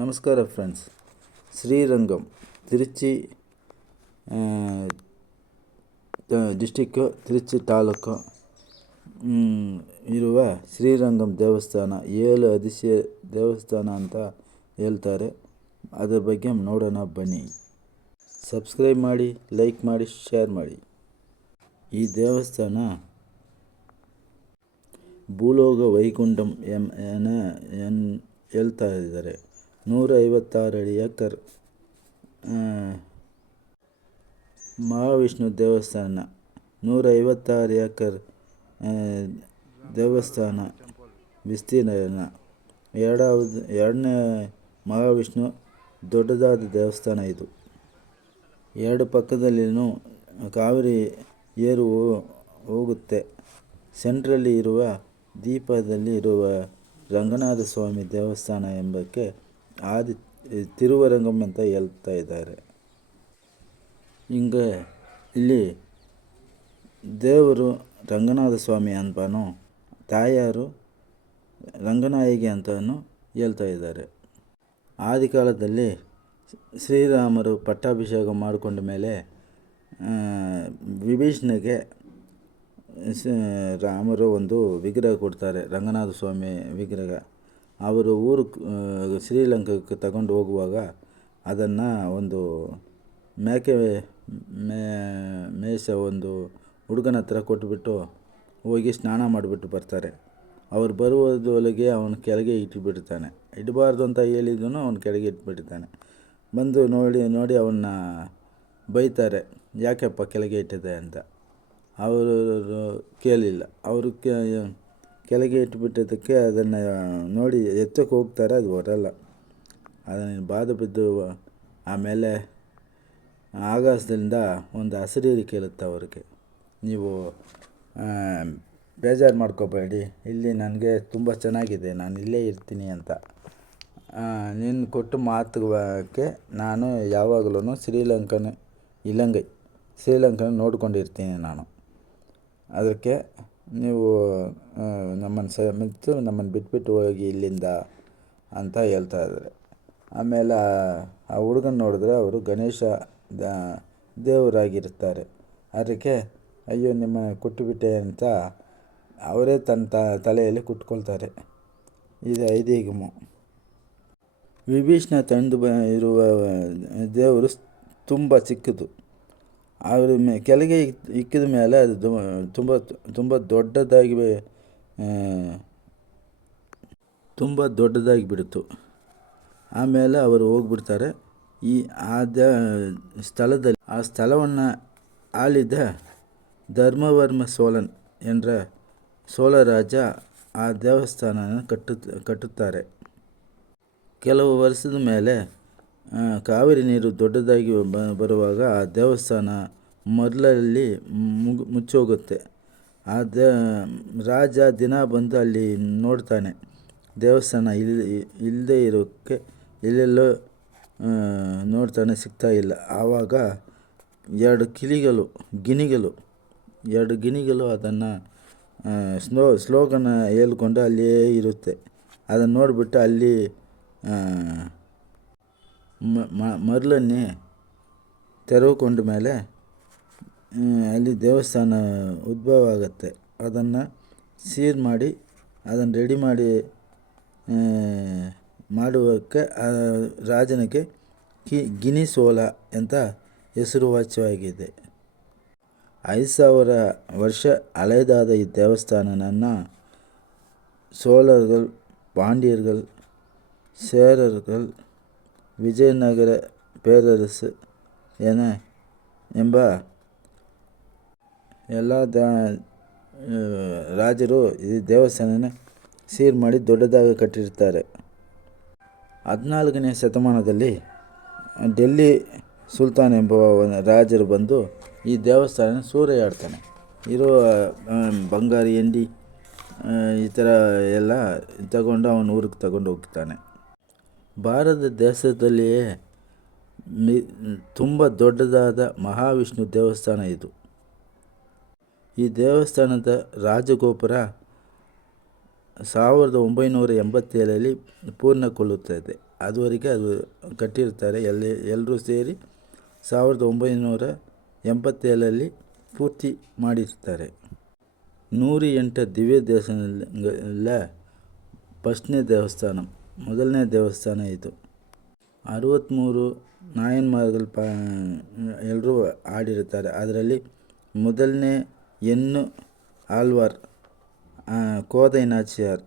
ನಮಸ್ಕಾರ ಫ್ರೆಂಡ್ಸ್. ಶ್ರೀರಂಗಂ ತಿರುಚಿ ಡಿಸ್ಟಿಕ್ಕು, ತಿರುಚಿ ತಾಲೂಕು ಇರುವ ಶ್ರೀರಂಗಂ ದೇವಸ್ಥಾನ 7 ಅದಿಶಯ ದೇವಸ್ಥಾನ ಅಂತ ಹೇಳ್ತಾರೆ. ಅದರ ಬಗ್ಗೆ ನೋಡೋಣ ಬನ್ನಿ. ಸಬ್ಸ್ಕ್ರೈಬ್ ಮಾಡಿ, ಲೈಕ್ ಮಾಡಿ, ಶೇರ್ ಮಾಡಿ. ಈ ದೇವಸ್ಥಾನ ಭೂಲೋಕ ವೈಕುಂಠಂ ಹೇಳ್ತಾ ಇದ್ದಾರೆ. 156 ಅಡಿ ಎಕರ್ ಮಹಾವಿಷ್ಣು ದೇವಸ್ಥಾನ, 156 ಎಕರ್ ದೇವಸ್ಥಾನ ವಿಸ್ತೀರ್ಣ. ಎರಡನೇ ಮಹಾವಿಷ್ಣು ದೊಡ್ಡದಾದ ದೇವಸ್ಥಾನ ಇದು. ಎರಡು ಪಕ್ಕದಲ್ಲಿನೂ ಕಾವೇರಿ ಏರು ಹೋಗುತ್ತೆ. ಸೆಂಟ್ರಲ್ಲಿ ಇರುವ ದೀಪದಲ್ಲಿ ಇರುವ ರಂಗನಾಥ ಸ್ವಾಮಿ ದೇವಸ್ಥಾನ ಎಂಬಕ್ಕೆ ಆದಿ ತಿರುವರಂಗಂ ಅಂತ ಹೇಳ್ತಾ ಇದ್ದಾರೆ. ಹಿಂಗೆ ಇಲ್ಲಿ ದೇವರು ರಂಗನಾಥ ಸ್ವಾಮಿ ಅಂತನೂ, ತಾಯಾರು ರಂಗನಾಯಕಿ ಅಂತಲೂ ಹೇಳ್ತಾ ಇದ್ದಾರೆ. ಆದಿಕಾಲದಲ್ಲಿ ಶ್ರೀರಾಮರು ಪಟ್ಟಾಭಿಷೇಕ ಮಾಡಿಕೊಂಡ ಮೇಲೆ ವಿಭೀಷಣಗೆ ರಾಮರು ಒಂದು ವಿಗ್ರಹ ಕೊಡ್ತಾರೆ, ರಂಗನಾಥ ಸ್ವಾಮಿ ವಿಗ್ರಹ. ಅವರು ಶ್ರೀಲಂಕಾಕ್ಕೆ ತಗೊಂಡು ಹೋಗುವಾಗ ಅದನ್ನು ಒಂದು ಮೇಷ ಒಂದು ಹುಡುಗನ ಹತ್ರ ಕೊಟ್ಬಿಟ್ಟು ಹೋಗಿ ಸ್ನಾನ ಮಾಡಿಬಿಟ್ಟು ಬರ್ತಾರೆ. ಅವ್ರು ಬರುವುದರೊಳಗೆ ಅವನು ಕೆಳಗೆ ಇಟ್ಟುಬಿಡ್ತಾನೆ. ಇಡಬಾರ್ದು ಅಂತ ಹೇಳಿದೂ ಅವನು ಕೆಳಗೆ ಇಟ್ಬಿಡ್ತಾನೆ. ಬಂದು ನೋಡಿ ಅವನ್ನ ಬೈತಾರೆ, ಯಾಕೆಪ್ಪ ಕೆಳಗೆ ಇಟ್ಟಿದೆ ಅಂತ. ಅವರು ಕೇಳಿಲ್ಲ. ಅವರು ಕೆಳಗೆ ಇಟ್ಬಿಟ್ಟಿದ್ದಕ್ಕೆ ಅದನ್ನು ನೋಡಿ ಎತ್ತಕ್ಕೆ ಹೋಗ್ತಾರೆ, ಅದು ಬರಲ್ಲ. ಅದನ್ನು ಬಾಧೆ ಬಿದ್ದು ಆಮೇಲೆ ಆಕಾಶದಿಂದ ಒಂದು ಹಸಿರೀರಿ ಕೇಳುತ್ತೆ ಅವ್ರಿಗೆ, ನೀವು ಬೇಜಾರು ಮಾಡ್ಕೋಬೇಡಿ, ಇಲ್ಲಿ ನನಗೆ ತುಂಬ ಚೆನ್ನಾಗಿದೆ, ನಾನು ಇಲ್ಲೇ ಇರ್ತೀನಿ ಅಂತ. ನೀನು ಕೊಟ್ಟು ಮಾತುಗೆ ನಾನು ಯಾವಾಗಲೂ ಶ್ರೀಲಂಕನ ನೋಡ್ಕೊಂಡಿರ್ತೀನಿ ನಾನು. ಅದಕ್ಕೆ ನೀವು ನಮ್ಮನ್ನು ಬಿಟ್ಬಿಟ್ಟು ಹೋಗಿ ಇಲ್ಲಿಂದ ಅಂತ ಹೇಳ್ತಾ ಇದ್ದಾರೆ. ಆಮೇಲೆ ಆ ಹುಡುಗನ ನೋಡಿದ್ರೆ ಅವರು ಗಣೇಶ ದೇವರಾಗಿರ್ತಾರೆ. ಅದಕ್ಕೆ ಅಯ್ಯೋ ನಿಮ್ಮ ಕೊಟ್ಟುಬಿಟ್ಟೆ ಅಂತ ಅವರೇ ತನ್ನ ತಲೆಯಲ್ಲಿ ಕುಟ್ಕೊಳ್ತಾರೆ. ಇದು ಐದೀಗಮು. ವಿಭೀಷಣ ತಂದು ಇರುವ ದೇವರು ತುಂಬ ಚಿಕ್ಕದು. ಅವರು ಕೆಳಗೆ ಇಕ್ಕಿದ ಮೇಲೆ ಅದು ತುಂಬ ದೊಡ್ಡದಾಗಿ ಬಿಡ್ತು. ಆಮೇಲೆ ಅವರು ಹೋಗ್ಬಿಡ್ತಾರೆ. ಆ ಸ್ಥಳವನ್ನು ಆಳಿದ ಧರ್ಮವರ್ಮ ಸೋಲನ್ ಎಂಬ ಸೋಲ ರಾಜ ಆ ದೇವಸ್ಥಾನನ ಕಟ್ಟುತ್ತಾರೆ. ಕೆಲವು ವರ್ಷದ ಮೇಲೆ ಕಾವೇರಿ ನೀರು ದೊಡ್ಡದಾಗಿ ಬರುವಾಗ ಆ ದೇವಸ್ಥಾನ ಮೊದಲಲ್ಲಿ ಮುಚ್ಚೋಗುತ್ತೆ. ರಾಜ ದಿನ ಬಂದು ಅಲ್ಲಿ ನೋಡ್ತಾನೆ, ದೇವಸ್ಥಾನ ಇಲ್ಲದೆ ಇರೋಕ್ಕೆ ಎಲ್ಲೆಲ್ಲೋ ನೋಡ್ತಾನೆ, ಸಿಗ್ತಾ ಇಲ್ಲ. ಆವಾಗ ಎರಡು ಗಿಣಿಗಳು ಅದನ್ನು ಸ್ಲೋಗನ್ ಹೇಳ್ಕೊಂಡು ಅಲ್ಲಿಯೇ ಇರುತ್ತೆ. ಅದನ್ನು ನೋಡಿಬಿಟ್ಟು ಅಲ್ಲಿ ಮರಳನ್ನೇ ತೆರವುಕೊಂಡ ಮೇಲೆ ಅಲ್ಲಿ ದೇವಸ್ಥಾನ ಉದ್ಭವ ಆಗುತ್ತೆ. ಅದನ್ನು ಸೀರ್ ಮಾಡಿ ಅದನ್ನು ರೆಡಿ ಮಾಡುವಕ್ಕೆ ರಾಜನಿಗೆ ಗಿನಿ ಸೋಲ ಅಂತ ಹೆಸರುವಾಸಿಯಾಗಿದೆ. 5000 ವರ್ಷ ಹಳೆಯದಾದ ಈ ದೇವಸ್ಥಾನವನ್ನು ಸೋಳர்கள், ಪಾಂಡ್ಯர்கள், ಸೇರர்கள், ವಿಜಯನಗರ ಪೇರರಸು ಎಂಬ ಎಲ್ಲ ರಾಜರು ಈ ದೇವಸ್ಥಾನನ ಸೀರ್ ಮಾಡಿ ದೊಡ್ಡದಾಗಿ ಕಟ್ಟಿರ್ತಾರೆ. 14ನೇ ಶತಮಾನದಲ್ಲಿ ಡೆಲ್ಲಿ ಸುಲ್ತಾನ್ ಎಂಬ ರಾಜರು ಬಂದು ಈ ದೇವಸ್ಥಾನ ಸೂರೆಯಾಡ್ತಾನೆ. ಇರೋ ಬಂಗಾರ, ಎಂಡಿ ಈ ಥರ ಎಲ್ಲ ತಗೊಂಡು ಅವನ ಊರಿಗೆ ತಗೊಂಡು ಹೋಗ್ತಾನೆ. ಭಾರತ ದೇಶದಲ್ಲಿಯೇ ತುಂಬ ದೊಡ್ಡದಾದ ಮಹಾವಿಷ್ಣು ದೇವಸ್ಥಾನ ಇದು. ಈ ದೇವಸ್ಥಾನದ ರಾಜಗೋಪುರ 1987ರಲ್ಲಿ ಪೂರ್ಣಗೊಳ್ಳುತ್ತದೆ. ಅದುವರೆಗೆ ಅದು ಕಟ್ಟಿರ್ತಾರೆ. ಎಲ್ಲರೂ ಸೇರಿ 1987 ಪೂರ್ತಿ ಮಾಡಿರ್ತಾರೆ. 108 ದಿವ್ಯ ದೇವಸ್ಥಾನಗಳ ಫಸ್ಟ್ನೇ ದೇವಸ್ಥಾನ, ಮೊದಲನೇ ದೇವಸ್ಥಾನ ಇದು. 63 ನಾಯನ್ಮಾರ್ಗಳು ಎಲ್ಲರೂ ಆಡಿರ್ತಾರೆ. ಅದರಲ್ಲಿ ಮೊದಲನೇ ಎನ್ನು ಆಳ್ವಾರ್ ಕೋದೈ ನಾಚಿಯಾರ್